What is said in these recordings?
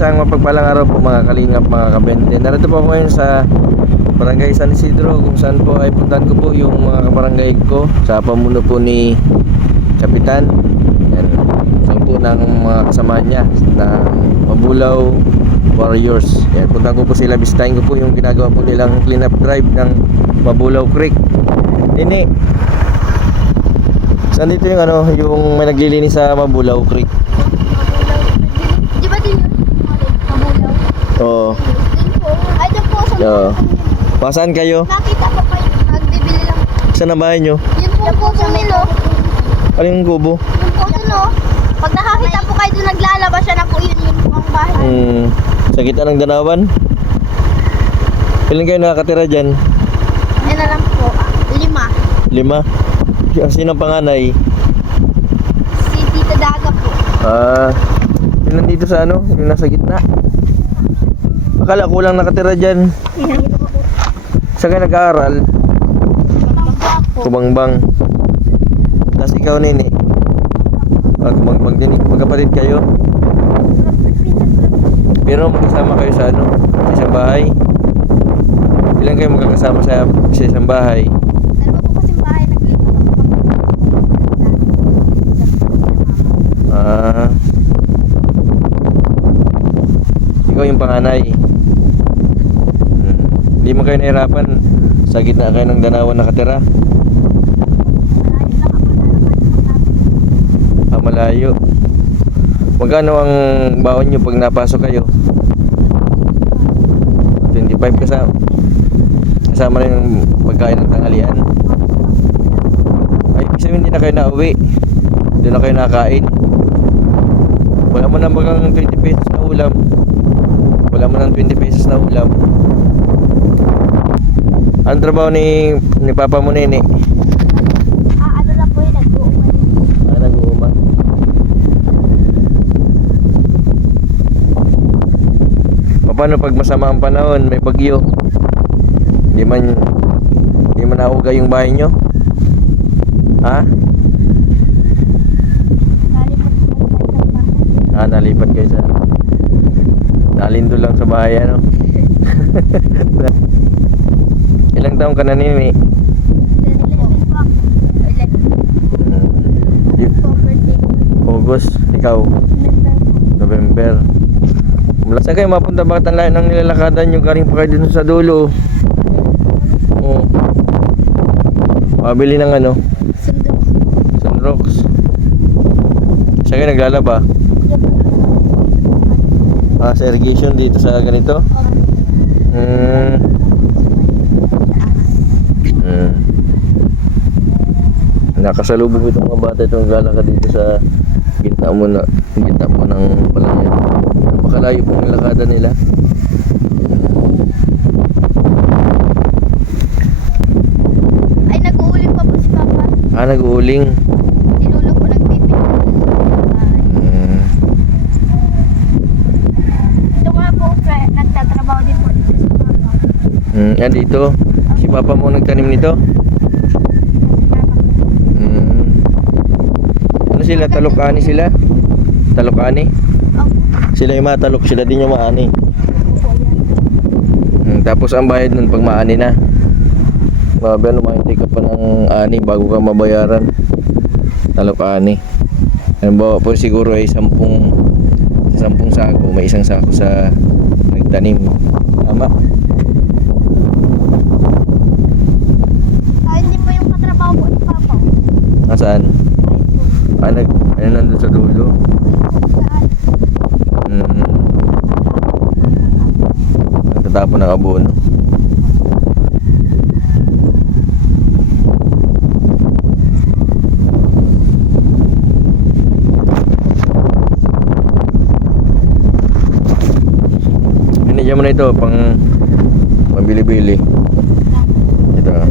isang mapagpalang araw po mga kalingap, mga kabente. Narito po ako ngayon sa Barangay San Isidro kung saan po ay puntahan ko po yung mga kabarangay ko sa pamuno po ni Kapitan. Yan. Isang po ng mga kasamahan niya na Mabulaw Warriors. Yan, puntahan ko po sila. Bisitahin ko po yung ginagawa po nilang clean up drive ng Mabulaw Creek. Ini. Saan dito yung ano, yung may naglilinis sa Mabulaw Creek? Di ba din yun? Mabulaw. Oo. Ay, doon po sa Oo. Pasaan kayo? Nakita ko pa yun. Nagbibili lang. Saan na bahay nyo? Yun po po sa Milo. Ano yung kubo? Yun po dun o. Pag nakakita po kayo doon naglalabas siya na po yun yun po ang bahay. Hmm, sa kita ng Danawan? Ilan kayo nakakatira dyan? Yan na lang po. ah, Lima. Lima? Sino ang panganay? Si Tita Daga po. Ah, yun nandito sa ano? Yung nasa gitna. Akala ko lang nakatira dyan. Sa kayo nag-aaral? Kubangbang. Tapos ikaw nini. Ah, kubangbang din. Magkapatid kayo? Pero magkasama kayo sa ano? Sa isang bahay? Ilan kayo magkakasama sa, sa isang bahay? Ah. Ikaw yung panganay. Hindi mo kayo nahirapan sa gitna kayo ng danawan nakatira. Ah, malayo. Magkano ang baon nyo pag napasok kayo? 25 kasama. Kasama rin yung pagkain ng tanghalian. Ay, ibig sabihin hindi na kayo nauwi. Doon na kayo nakain. Wala mo nang bagang 20 pesos na ulam. Wala mo nang 20 pesos na ulam. Ano trabaho ni, ni Papa mo nini? Ah, ano lang po yun, nag-uumay. Ah, nag-uuma. Paano pag masama ang panahon, may bagyo? Hindi man hindi man nauga yung bahay nyo? Ha? Nalipat po kayo sa bahay. Ah, nalipat kayo sa Nalindo lang sa bahay ano. Ilang taong ka na nini? 11 po ako. 11 Di- po birthday ko. August, ikaw, November. Mula saan kayo mapunta? Bakit ang layo ng nilalakadan yung galing pa kayo dun sa dulo? Oo. Mabili ng ano? Sunrocks. Saan kayo naglalaba? Ah, sa irrigation dito sa ganito? Hmm. Nakasalubong itong mga bata itong lalakad dito sa gitna mo na gitna mo ng palayan. Napakalayo pong nilakada nila. Ay, nag-uuling pa po si Papa. Ah, nag-uuling. Si Lolo po bahay. Hmm. Ito nga po, nagtatrabaho din po dito sa Papa. Hmm, yan dito. Si papa mo nagtanim nito? Hmm. Ano sila? Talokani sila? Talokani? Opo. Sila yung matalok, sila din yung maani. Hmm, tapos ang bayad nun pag maani na. Grabe, lumahintay ka pa ng ani bago ka mabayaran. Talok ani. Halimbawa po siguro ay sampung sa sampung sako, may isang sako sa nagtanim. Tama? Ah, hindi po yung katrabaho po ni Papa. Nasaan? Ah, nag, ano nandun sa dulo? Hmm, nagtatapon ng abono. Binigyan mo na ito pang pambili-bili. Ito. Po.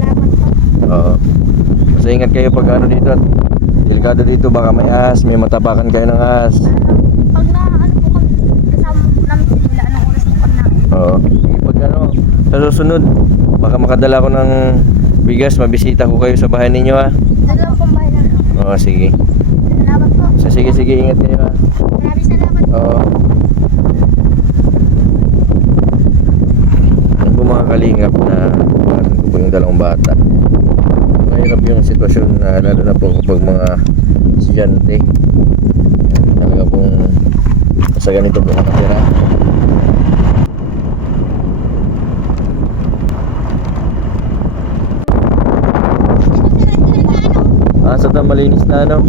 Oo. Basta ingat kayo pag ano dito at Delikado dito, baka may ahas, may matapakan kayo ng ahas. Pag na, ano po kami, kasama namin sila, anong oras po kami. Oo. Sige, pag ano, sa susunod, baka makadala ko ng bigas, mabisita ko kayo sa bahay ninyo ha. Dalawa pong bahay na lang. Oo, sige. Salamat po. So, sige, sige, ingat kayo ha. Maraming salamat po. Oo. Yan po mga kalingap na, ano po yung dalawang bata. Mahirap yung sitwasyon na lalo na po kapag mga estudyante. Talaga pong sa ganito po nakatira. Ah, sa tamalinis na ano?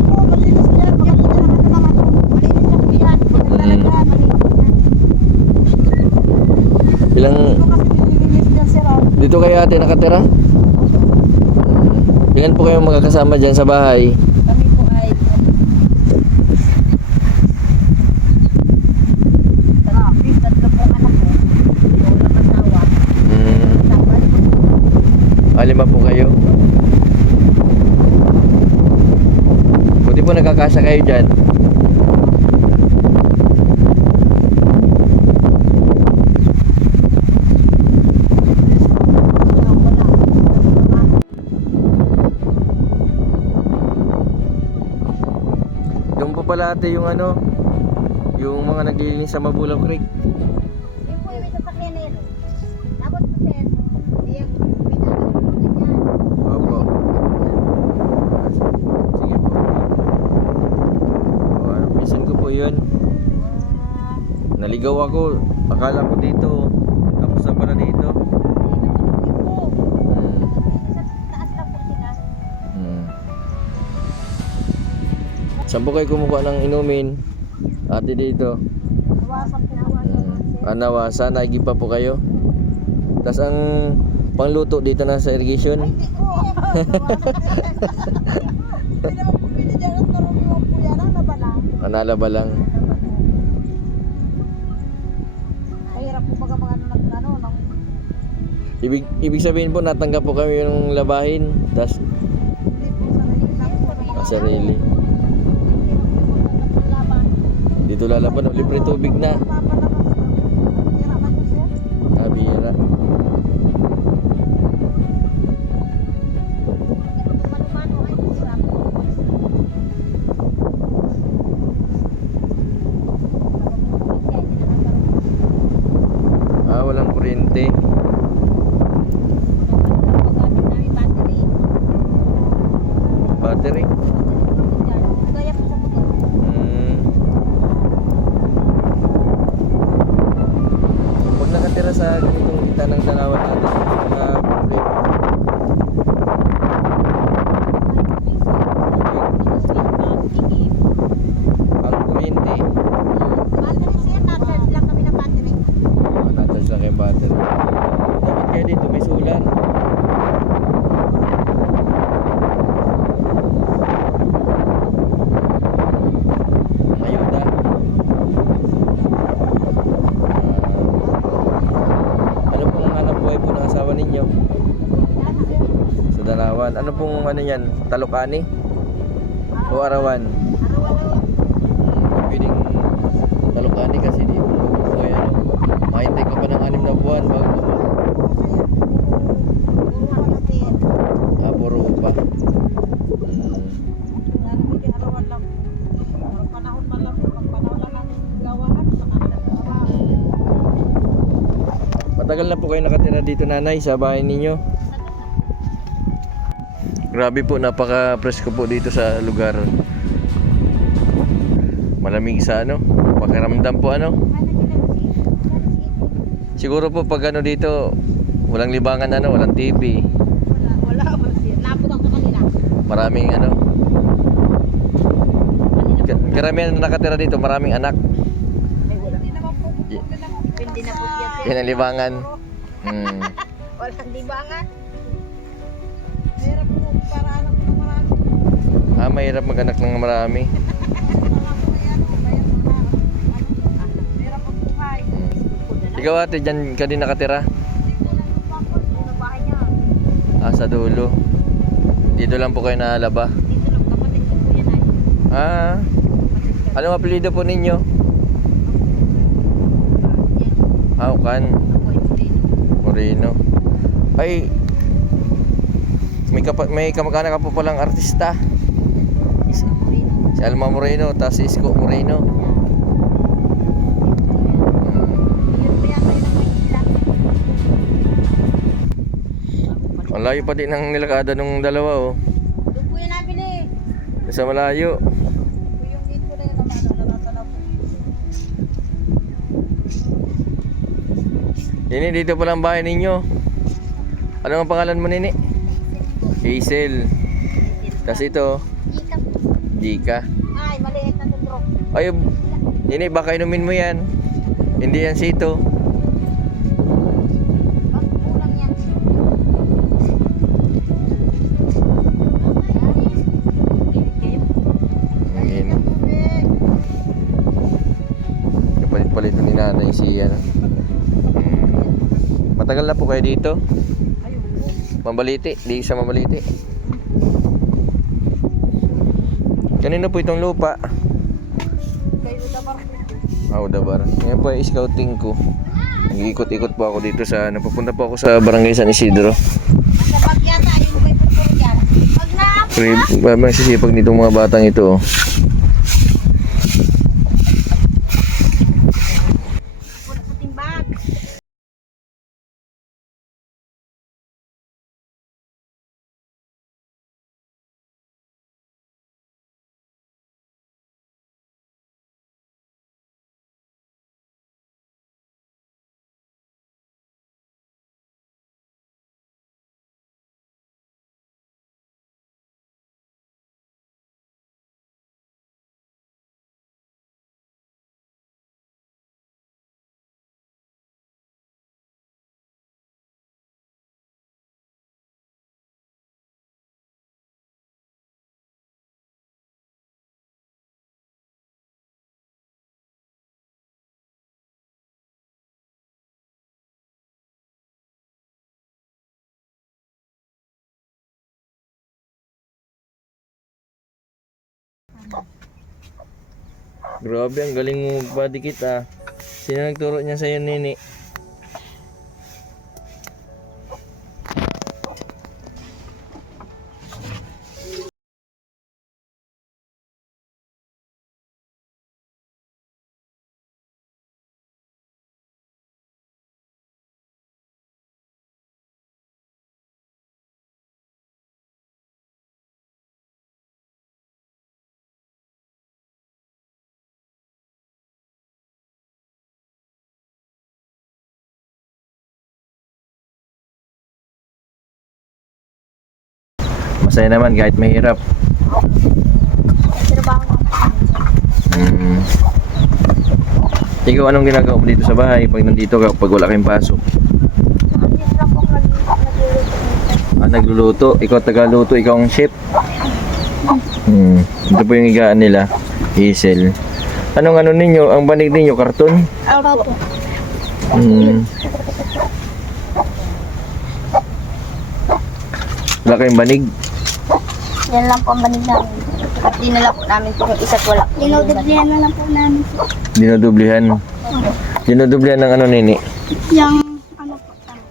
Ilang dito kayo ate nakatira? Ilan po kayong magkakasama dyan sa bahay? Kami po ay tatlo, tatlo po anak ko. Yung walang asawa. Hmm, Tapos, ah, po kayo? Buti po nagkakasya kayo dyan. Ate yung ano, yung mga naglilinis sa Mabulaw Creek. Yung po yung may sasakyan na yun. Po sir, po ganyan. Opo. Sige po. O, ano, minsan ko po yun. Naligaw ako. Akala ko dito. Tapos na pala dito. Saan po kayo kumukuha ng inumin? Ate dito. Nawasan po nawasan. Anawasan, naigi pa po kayo. Tapos ang pangluto dito na sa irrigation. Hindi po. Hindi naman po pili dyan at marunong po yan ang nabala. Analaba lang. Mahirap po baga mga ano ano, Ibig, ibig sabihin po natanggap po kami yung labahin. Tapos sarili lang ah, sarili. Dito lalaban, oh, libre tubig na. Ano pong ano yan? Talukani? O arawan? Pwedeng talukani kasi di mo mabubuhay ano. Mahintay ka pa ng anim na buwan bago mo. Ah, puro pa. Hindi arawan lang. Ang panahon man lang po. Ang panahon lang ang gawaan. Matagal na po kayo nakatira dito nanay sa bahay ninyo. Grabe po, napaka-presko po dito sa lugar. Malamig sa ano, pakiramdam po ano. Siguro po pag ano dito, walang libangan ano, walang TV. Wala, wala. Napot ako kanila. Maraming ano, ka- karamihan na nakatira dito, maraming anak. Hindi naman po. Pindi na po yan. Yan ang libangan. Hmm. Walang libangan. Ah, mahirap maganak ng marami. Ikaw ate, dyan ka din nakatira? Ah, sa dulo. Dito lang po kayo nalaba. Dito lang kapatid ko po yan ay. Ah, anong apelido po ninyo? Haukan. Moreno. Ay, may, kapa- may kamag-anak ka po palang artista. Ang. Si Alma Moreno, tapos si Isko Moreno. Hmm. Yun pa din ang nilakada nung dalawa oh. Doon po yung. Sa malayo. Nini, dito pala ang bahay ninyo. Ano ang pangalan mo, Nini? Hazel. Tapos ito, Jika. Ay, maliit na tundrok. Ay, Nini, baka inumin mo yan. Hindi yan sito. Kapalit-palit ni nanay si ano. Hmm. Matagal na po kayo dito? Mabaliti, di sa Mabaliti. Kanino po itong lupa? Kayo dabar po. Ah, Udabar. Yan po ay scouting ko. Nag-ikot-ikot po ako dito sa, napupunta po ako sa barangay San Isidro. Sa bag yata, yung may purpuro dyan. Pag na, Pre, magsisipag nitong mga batang ito. oh. Grabe, ang galing mo magpadikit ah. Sino nagturo niya sa'yo, Nini? Masaya naman kahit mahirap. May trabaho na. Mm. Ikaw, anong ginagawa mo dito sa bahay pag nandito ka, pag wala kayong pasok? Ah, nagluluto. Ikaw tagaluto, ikaw ang chef. Hmm. Ito po yung higaan nila. Hazel. Anong ano ninyo? Ang banig ninyo, karton? Opo. Hmm. Wala kayong banig? Yan lang po ang banig namin. At dinala po namin po yung isa't wala. Dinodoblehan na lang po namin po. Dinodublihan. Dinodublihan ng ano nini? Yung ano po. tama.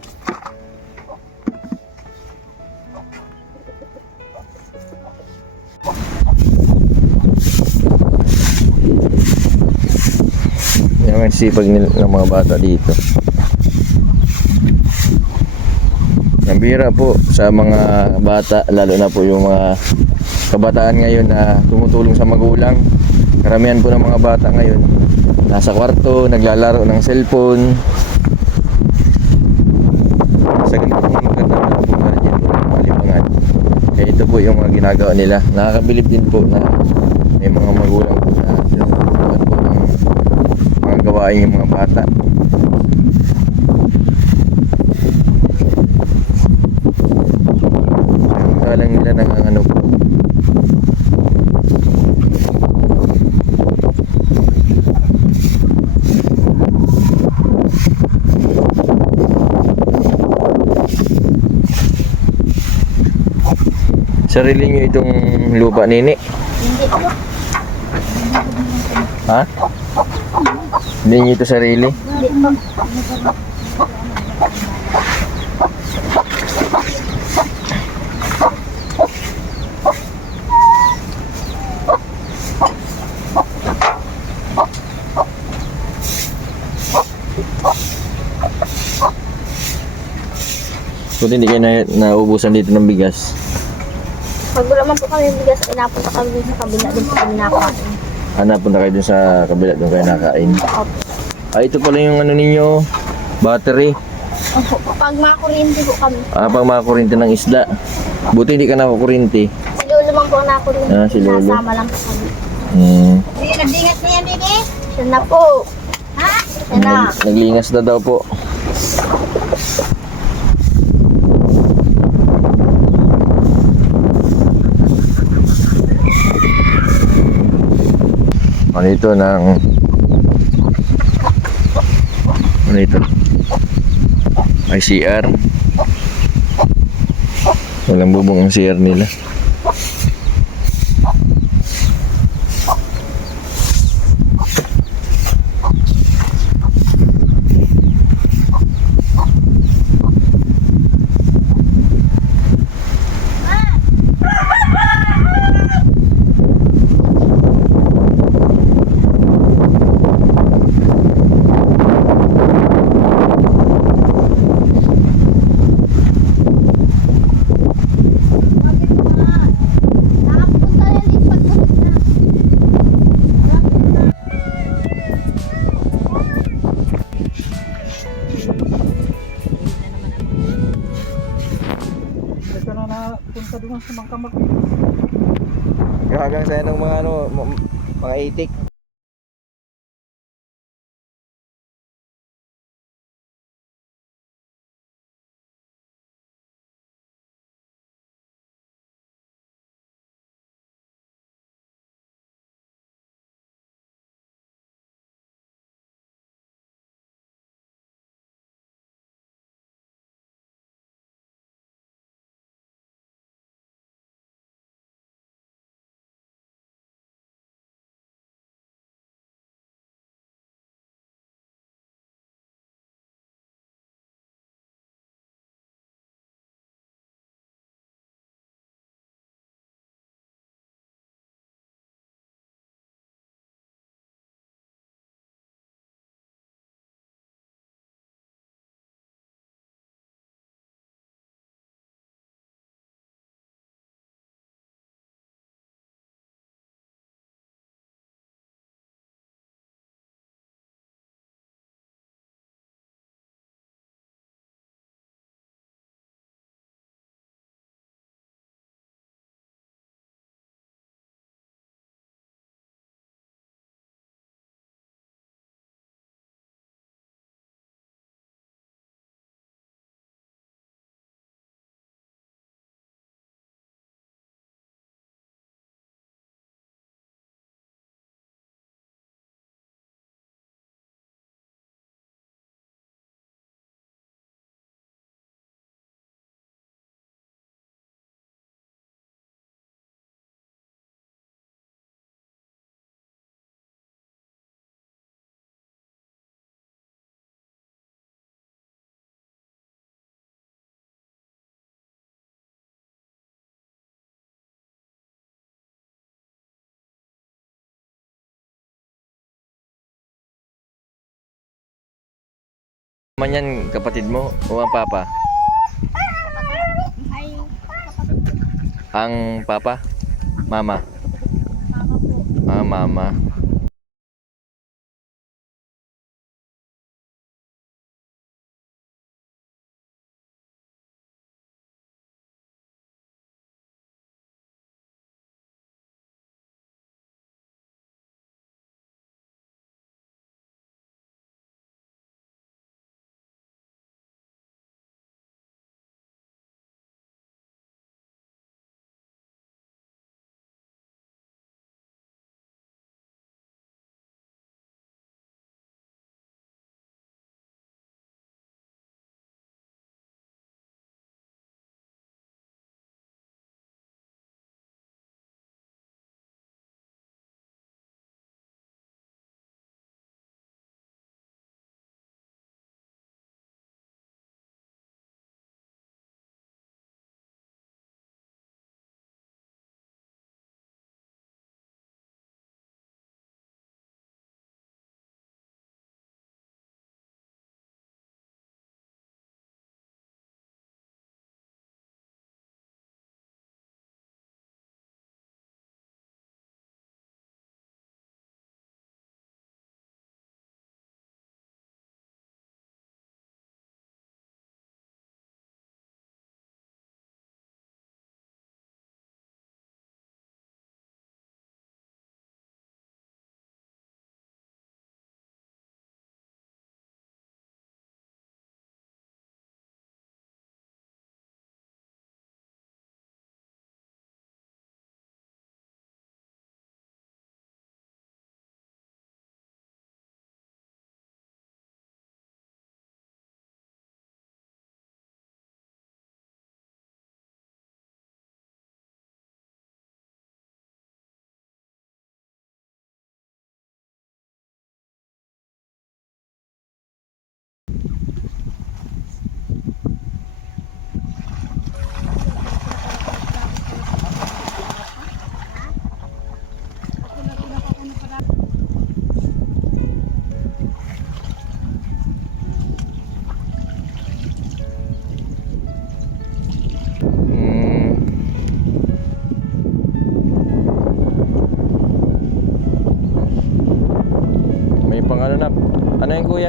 Yan ang sipag nila ng mga bata dito. Ang bira po sa mga bata, lalo na po yung mga kabataan ngayon na tumutulong sa magulang. Karamihan po ng mga bata ngayon, nasa kwarto, naglalaro ng cellphone. Sa ganito po maganda na po na dyan po ng mga libangan. Kaya ito po yung mga ginagawa nila. Nakakabilib din po na may mga magulang po na tinutulungan po ng mga gawain yung mga bata. Kaya lang nila ng ano po. Sarili nyo itong lupa nini? Hindi po. Ha? Hindi nyo ito sarili? Hindi Buti hindi kayo na, naubusan dito ng bigas. Pag wala man po kami bigas, ay napunta kami dun sa kabila din po kami nakain. Hanap punta kayo dun sa kabila doon kayo nakain. Opo. Ah, ito pala yung ano ninyo, battery. Opo. Pag makuryente po kami, Ah, pang makakurinti ng isda. Buti hindi ka nakakurinti. si Lolo man po ang nakuryente. Ah, si Lolo. Nasama lang po kami. Hmm. Hindi, nagdingat na yan, Didi. Siya na po. Ha? Siya na. Nag- Naglingas na daw po. Ano ito ng Ano ito? ICR Walang bubong ang CR nila Man yan kapatid mo o ang papa? Ang papa? Mama? mama po. Ah, mama.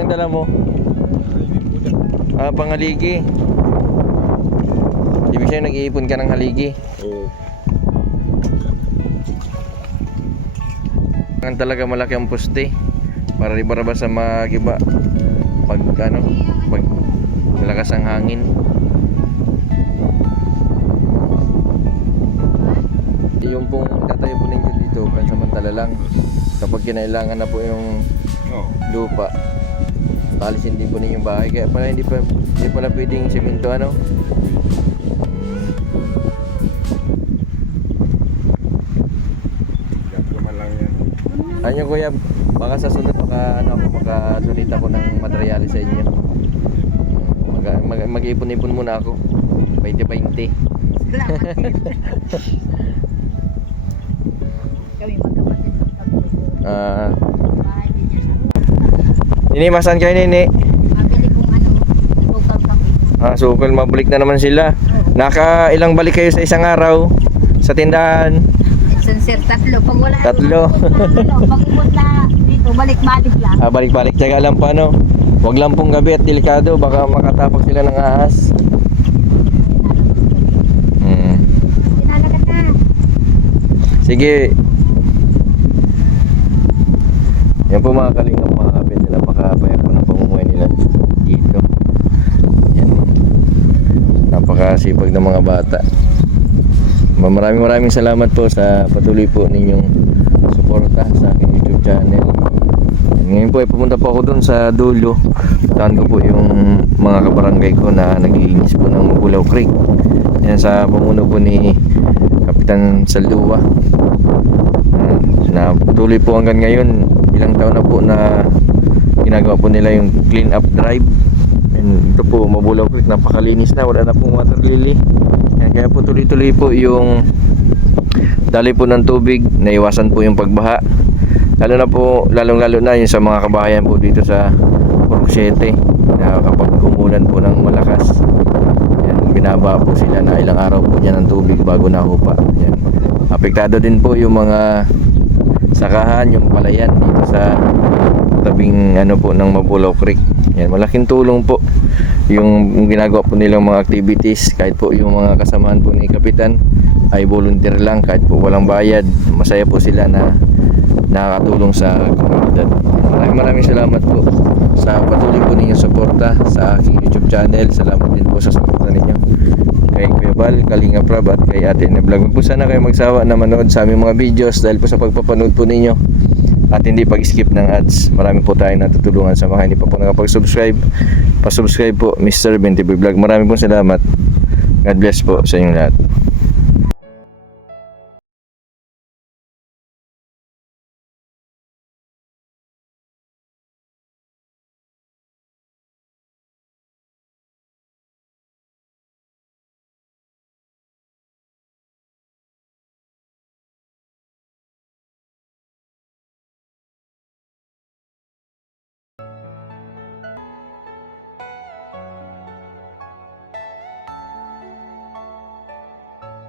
Ang dala mo? Ah, pangaligi. Ibig sabihin nag-iipon ka ng haligi. Oo. Ang talaga malaki ang puste para di baraba sa magiba pag ano pag malakas ang hangin yung pong tatayo po ninyo dito pansamantala lang kapag kinailangan na po yung lupa paalisin din po ninyo yung bahay. Kaya pala hindi pa hindi pala pwedeng simento ano? Yan naman lang yan. ano kuya baka sa sunod maka ano ako makadonate ako ng materyales sa inyo. Mag, mag, mag-ipon-ipon muna ako. 20-20 Salamat. Nini, masan kayo nini? Mabili kong ano, ibukal kape. Ah, sukal, mabalik na naman sila. Naka ilang balik kayo sa isang araw sa tindahan? Sincere, tatlo. Pag wala, Tatlo. ano, pag na dito, balik-balik lang. Ah, balik-balik. Tsaga lang pa, no? Huwag lang pong gabi at delikado. Baka makatapak sila ng ahas. Hmm. Sige. Yan po mga kalingap mga kapit. Po ng pamumuhay nila dito. Yan. Napakasipag ng mga bata. Ma- Maraming maraming salamat po sa patuloy po ninyong suporta sa aking YouTube channel. Ngayon po ay pumunta po ako dun sa dulo. Saan ko po yung mga kabarangay ko na naglilinis po ng Mabulaw Creek. Yan sa pamuno po ni Kapitan Salua. Na tuloy po hanggang ngayon ilang taon na po na ginagawa po nila yung clean up drive. And ito po Mabulaw Creek napakalinis na wala na pong water lily. Yan, kaya po tuloy tuloy po yung dali po ng tubig naiwasan po yung pagbaha. Lalo na po lalong lalo na yung sa mga kabahayan po dito sa 7 na kapag umulan po ng malakas yan, binaba po sila na ilang araw po dyan ng tubig bago nahupa. Yan. apektado din po yung mga sakahan yung palayan dito sa tabing ano po ng Mabulaw Creek. Yan, malaking tulong po yung ginagawa po nilang mga activities. Kahit po yung mga kasamahan po ni Kapitan ay volunteer lang kahit po walang bayad masaya po sila na nakakatulong sa komunidad. Maraming maraming salamat po sa patuloy po ninyong suporta sa aking YouTube channel. Salamat din po sa suporta ninyo kay Kuya Bal, Kalinga Prab at kay Ate na Vlog po sana kayo magsawa na manood sa aming mga videos dahil po sa pagpapanood po ninyo at hindi pag-skip ng ads. Marami po tayong natutulungan sa mga hindi pa po nakapag-subscribe. Pa-subscribe po, Mr. 20 Vlog. Marami pong salamat. God bless po sa inyong lahat.